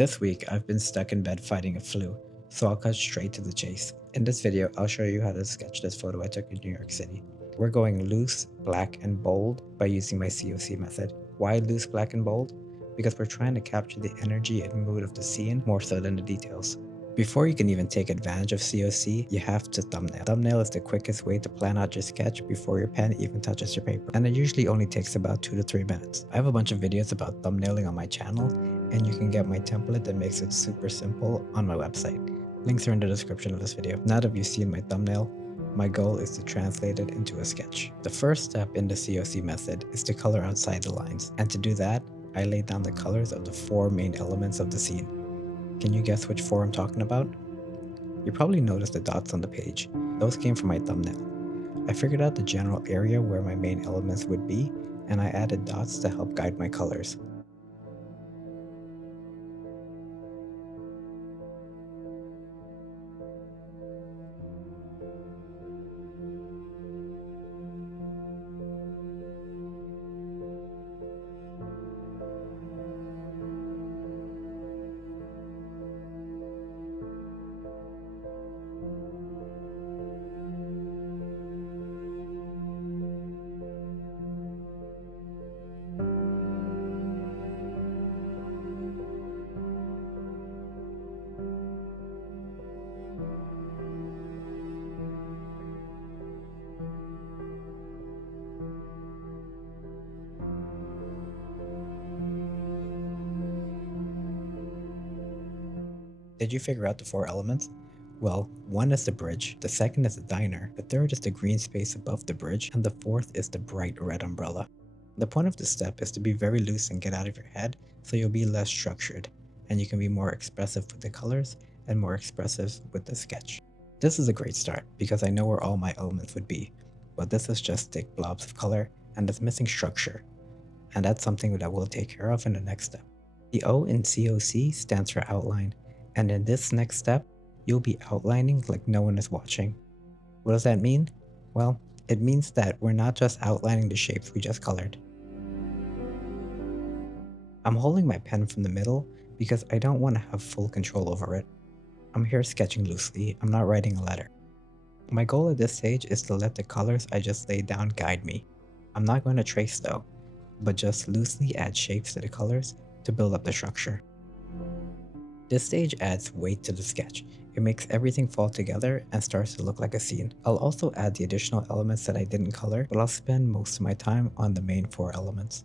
This week, I've been stuck in bed fighting a flu, so I'll cut straight to the chase. In this video, I'll show you how to sketch this photo I took in New York City. We're going loose, black, and bold by using my COC method. Why loose, black, and bold? Because we're trying to capture the energy and mood of the scene more so than the details. Before you can even take advantage of COC, you have to thumbnail. Thumbnail is the quickest way to plan out your sketch before your pen even touches your paper, and it usually only takes about 2 to 3 minutes. I have a bunch of videos about thumbnailing on my channel, and you can get my template that makes it super simple on my website. Links are in the description of this video. Now that you've seen my thumbnail, my goal is to translate it into a sketch. The first step in the COC method is to color outside the lines, and to do that, I lay down the colors of the 4 main elements of the scene. Can you guess which 4 I'm talking about? You probably noticed the dots on the page. Those came from my thumbnail. I figured out the general area where my main elements would be, and I added dots to help guide my colors. Did you figure out the 4 elements? Well, one is the bridge, the second is the diner, the third is the green space above the bridge, and the fourth is the bright red umbrella. The point of this step is to be very loose and get out of your head, so you'll be less structured, and you can be more expressive with the colors and more expressive with the sketch. This is a great start because I know where all my elements would be, but this is just thick blobs of color and it's missing structure, and that's something that we'll take care of in the next step. The O in COC stands for outline, and in this next step, you'll be outlining like no one is watching. What does that mean? Well, it means that we're not just outlining the shapes we just colored. I'm holding my pen from the middle because I don't want to have full control over it. I'm here sketching loosely, I'm not writing a letter. My goal at this stage is to let the colors I just laid down guide me. I'm not going to trace though, but just loosely add shapes to the colors to build up the structure. This stage adds weight to the sketch. It makes everything fall together and starts to look like a scene. I'll also add the additional elements that I didn't color, but I'll spend most of my time on the main 4 elements.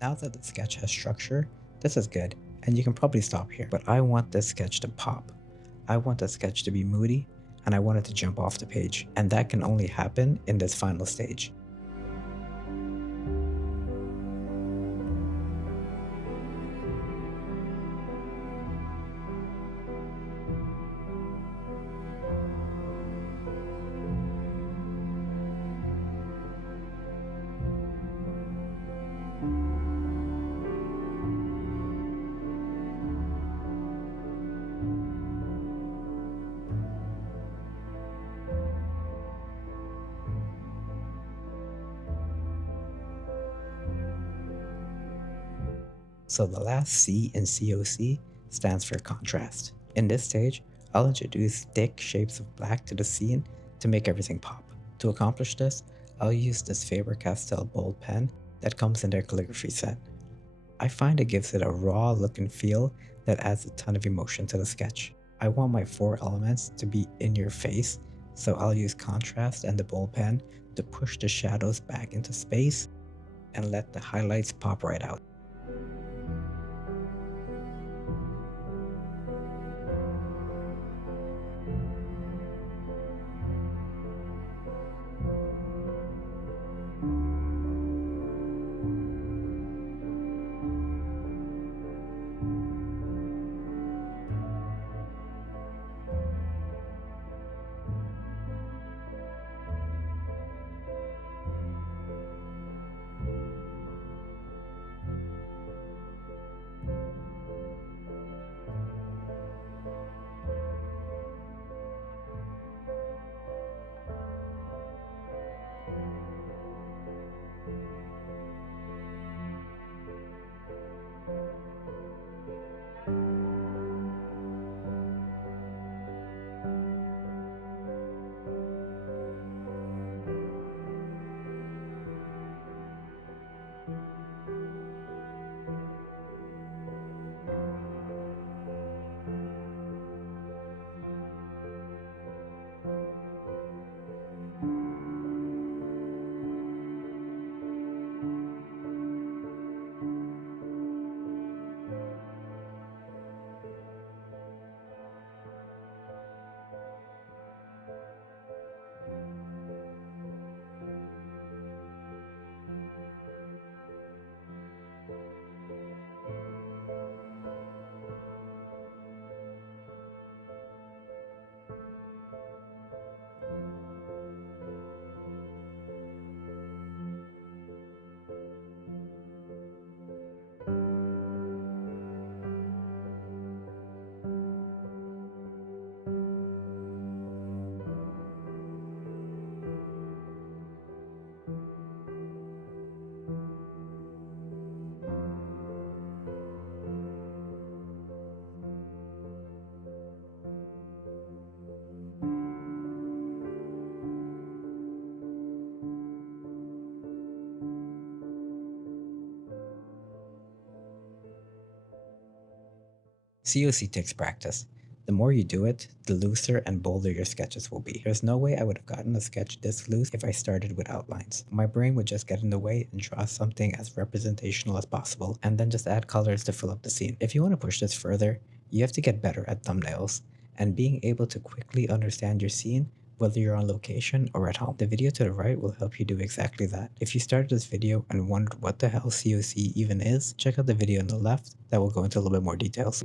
Now that the sketch has structure, this is good, and you can probably stop here. But I want this sketch to pop. I want the sketch to be moody, and I want it to jump off the page. And that can only happen in this final stage. So the last C in COC stands for contrast. In this stage, I'll introduce thick shapes of black to the scene to make everything pop. To accomplish this, I'll use this Faber-Castell bold pen that comes in their calligraphy set. I find it gives it a raw look and feel that adds a ton of emotion to the sketch. I want my four elements to be in your face, so I'll use contrast and the bold pen to push the shadows back into space and let the highlights pop right out. COC takes practice. The more you do it, the looser and bolder your sketches will be. There's no way I would have gotten a sketch this loose if I started with outlines. My brain would just get in the way and draw something as representational as possible, and then just add colors to fill up the scene. If you want to push this further, you have to get better at thumbnails, and being able to quickly understand your scene whether you're on location or at home. The video to the right will help you do exactly that. If you started this video and wondered what the hell COC even is, check out the video on the left that will go into a little bit more details.